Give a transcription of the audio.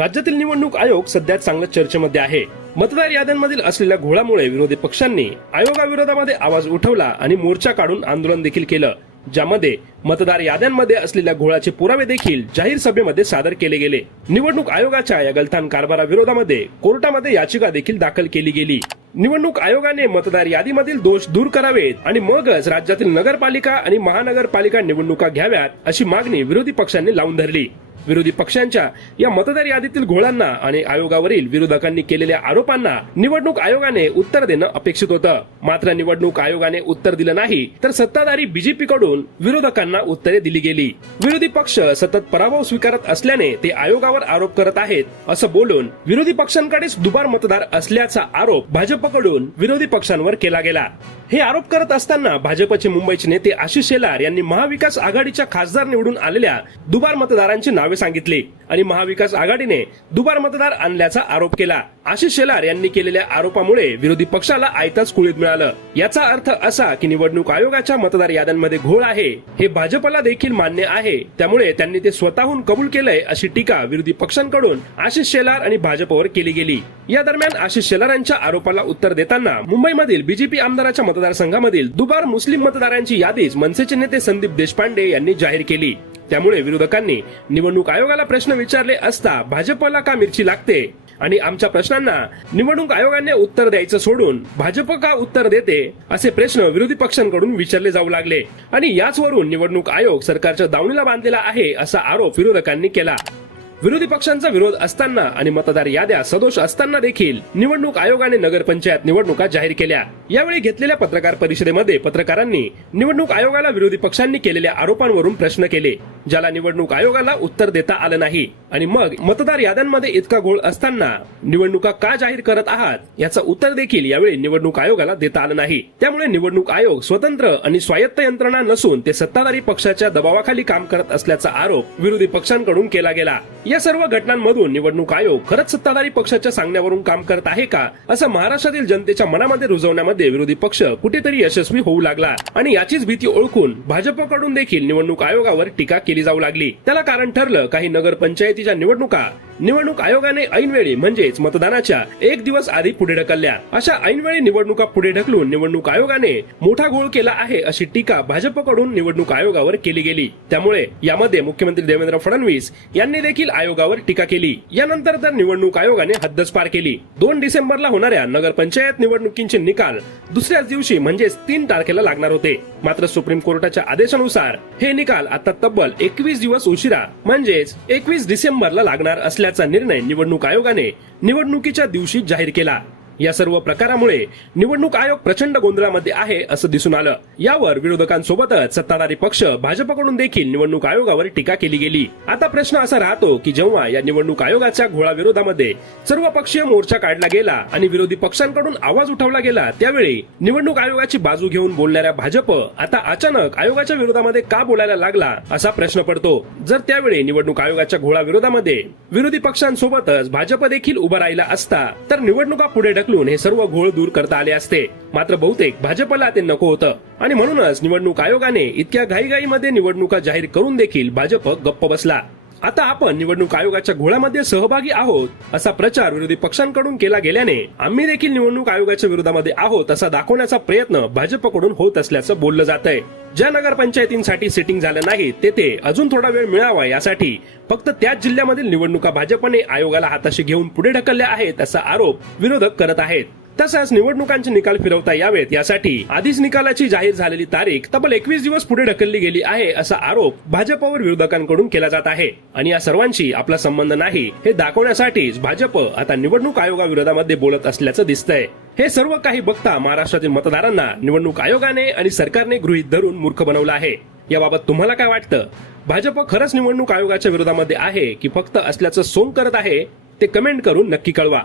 राज्यातील निवडणूक आयोग सध्या चांगल्या चर्चेमध्ये आहे. मतदार याद्यांमधील असलेल्या घोळामुळे विरोधी पक्षांनी आयोगाविरोधामध्ये आवाज उठवला आणि मोर्चा काढून आंदोलन देखील केलं ज्यामध्ये मतदार याद्यांमध्ये असलेल्या घोळाचे पुरावे देखील जाहीर सभेमध्ये सादर केले गेले. निवडणूक आयोगाच्या या गलथान कारभाराविरोधामध्ये कोर्टामध्ये याचिका देखील दाखल केली गेली. निवडणूक आयोगाने मतदार यादीमधील दोष दूर करावेत आणि मगच राज्यातील नगरपालिका आणि महानगरपालिका निवडणुका घ्याव्यात अशी मागणी विरोधी पक्षांनी लावून धरली. विरोधी पक्षांच्या या मतदार यादीतील घोळांना आणि आयोगावरील विरोधकांनी केलेल्या आरोपांना निवडणूक आयोगाने उत्तर देणं अपेक्षित होतं. मात्र निवडणूक आयोगाने उत्तर दिलं नाही तर सत्ताधारी बीजेपी कडून विरोधकांना उत्तरे दिली गेली. विरोधी पक्ष सतत पराभव स्वीकारत असल्याने ते आयोगावर आरोप करत आहेत असं बोलून विरोधी पक्षांकडेच दुबार मतदार असल्याचा आरोप भाजपकडून विरोधी पक्षांवर केला गेला. हे आरोप करत असताना भाजपचे मुंबईचे नेते आशिष शेलार यांनी महाविकास आघाडीच्या खासदार निवडून आलेल्या दुबार मतदारांची नावे सांगितली. आणि महाविकास आघाडीने दुबार मतदार आणल्याचा आरोप केला. आशिष शेलार यांनी केलेल्या आरोपामुळे विरोधी पक्षाला आयताच कुळीत मिळालं. याचा अर्थ असा की निवडणूक आयोगाच्या मतदार याद्यांमध्ये घोळ आहे. हे भाजपला देखील मान्य आहे. त्यामुळे त्यांनी ते स्वतःहून कबूल केलंय अशी टीका विरोधी पक्षांकडून आशिष शेलार आणि भाजपवर केली गेली. या दरम्यान आशिष शेलारांच्या आरोपाला उत्तर देताना मुंबईमधील बीजेपी आमदाराच्या मतदारसंघामधील दुबार मुस्लिम मतदारांची यादीच मनसेचे नेते संदीप देशपांडे यांनी जाहीर केली. त्यामुळे विरोधकांनी निवडणूक आयोगाला प्रश्न विचारले असता भाजपला का मिरची लागते? आणि आमच्या प्रश्नांना निवडणूक आयोगाने उत्तर द्यायचं सोडून भाजप का उत्तर देते? असे प्रश्न विरोधी पक्षांकडून विचारले जाऊ लागले. आणि याचवरून निवडणूक आयोग सरकारच्या दावणीला बांधलेला आहे असा आरोप विरोधकांनी केला. विरोधी पक्षांचा विरोध असताना आणि मतदार याद्या सदोष असताना देखील निवडणूक आयोगाने नगरपंचायत निवडणुका जाहीर केल्या. यावेळी घेतलेल्या पत्रकार परिषदेमध्ये पत्रकारांनी निवडणूक आयोगाला विरोधी पक्षांनी केलेल्या आरोपांवरून प्रश्न केले. ज्याला निवडणूक आयोगाला उत्तर देता आलं नाही. आणि मग मतदार याद्यांमध्ये इतका घोळ असताना निवडणुका का जाहीर करत आहात याचं उत्तर देखील यावेळी निवडणूक आयोगाला देता आलं नाही. त्यामुळे निवडणूक आयोग स्वतंत्र आणि स्वायत्त यंत्रणा नसून ते सत्ताधारी पक्षाच्या दबावाखाली काम करत असल्याचा आरोप विरोधी पक्षांकडून केला गेला. या सर्व घटनांमधून निवडणूक आयोग खरंच सत्ताधारी पक्षाच्या सांगण्यावरून काम करत आहे का? असं महाराष्ट्रातील जनतेच्या मनामध्ये रुजवण्यामध्ये विरोधी पक्ष कुठेतरी यशस्वी होऊ लागला. आणि याचीच भीती ओळखून भाजपकडून देखील निवडणूक आयोगावर टीका केली जाऊ लागली. त्याला कारण ठरलं काही नगरपंचायतीच्या निवडणुका निवडणूक आयोगाने ऐनवेळी म्हणजेच मतदानाच्या एक दिवस आधी पुढे ढकलल्या. अशा ऐनवेळी निवडणुका पुढे ढकलून निवडणूक आयोगाने मोठा घोळ केला आहे अशी टीका भाजपकडून निवडणूक आयोगावर केली गेली. त्यामुळे यामध्ये मुख्यमंत्री देवेंद्र फडणवीस यांनी देखील आयोगावर टीका केली. यानंतर तर निवडणूक आयोगाने हद्दच पार केली. दोन डिसेंबरला होणाऱ्या नगरपंचायत निवडणुकींचे निकाल दुसऱ्याच दिवशी म्हणजेच तीन तारखेला लागणार होते. मात्र सुप्रीम कोर्टाच्या आदेशानुसार हे निकाल आता तब्बल एकवीस दिवस उशिरा म्हणजेच एकवीस डिसेंबरला लागणार असल्या असल्याचा निर्णय निवडणूक आयोगाने निवडणुकीच्या दिवशी जाहीर केला. या सर्व प्रकारामुळे निवडणूक आयोग प्रचंड गोंधळामध्ये आहे असं दिसून आलं. यावर विरोधकांसोबतच सत्ताधारी पक्ष भाजपकडून देखील निवडणूक आयोगावर टीका केली गेली. आता प्रश्न असा राहतो की जेव्हा या निवडणूक आयोगाच्या घोळाविरोधामध्ये सर्व पक्षीय मोर्चा काढला गेला आणि विरोधी पक्षांकडून आवाज उठवला गेला त्यावेळी निवडणूक आयोगाची बाजू घेऊन बोलणाऱ्या भाजप आता अचानक आयोगाच्या विरोधामध्ये का बोलायला लागला असा प्रश्न पडतो. जर त्यावेळी निवडणूक आयोगाच्या घोळाविरोधामध्ये विरोधी पक्षांसोबतच भाजप देखील उभा राहिला असता तर निवडणुका पुढे ढकलून हे सर्व घोळ दूर करता आले असते. मात्र बहुतेक भाजपला ते नको होतं. आणि म्हणूनच निवडणूक आयोगाने इतक्या घाईघाईमध्ये निवडणुका जाहीर करून देखील भाजप गप्प बसला. आता आपण निवडणूक आयोगाच्या घोळामध्ये सहभागी आहोत असा प्रचार विरोधी पक्षांकडून केला गेल्याने आम्ही देखील निवडणूक आयोगाच्या विरोधामध्ये आहोत असा दाखवण्याचा प्रयत्न भाजपकडून होत असल्याचं बोललं जात आहे ज्या नगरपंचायतींसाठी सिटिंग झालं नाही तेथे अजून थोडा वेळ मिळावा यासाठी फक्त त्याच जिल्ह्यामधील निवडणुका भाजपने आयोगाला हाताशी घेऊन पुढे ढकलल्या आहेत असा आरोप विरोधक करत आहेत. तसंच निवडणुकांचे निकाल फिरवता यावेत. यासाठी आधीच निकालाची जाहीर झालेली तारीख तब्बल एकवीस दिवस पुढे ढकलली गेली आहे असा आरोप भाजपवर विरोधकांकडून केला जात आहे. आणि या सर्वांशी आपला संबंध नाही हे दाखवण्यासाठीच भाजप आता निवडणूक आयोगाविरोधामध्ये बोलत असल्याचं दिसतंय. हे सर्व काही बघता महाराष्ट्रातील मतदारांना निवडणूक आयोगाने आणि सरकारने गृहीत धरून मूर्ख बनवलं आहे. याबाबत तुम्हाला काय वाटतं? भाजप खरंच निवडणूक आयोगाच्या विरोधामध्ये आहे की फक्त असल्याचं सोंग करत आहे? ते कमेंट करून नक्की कळवा.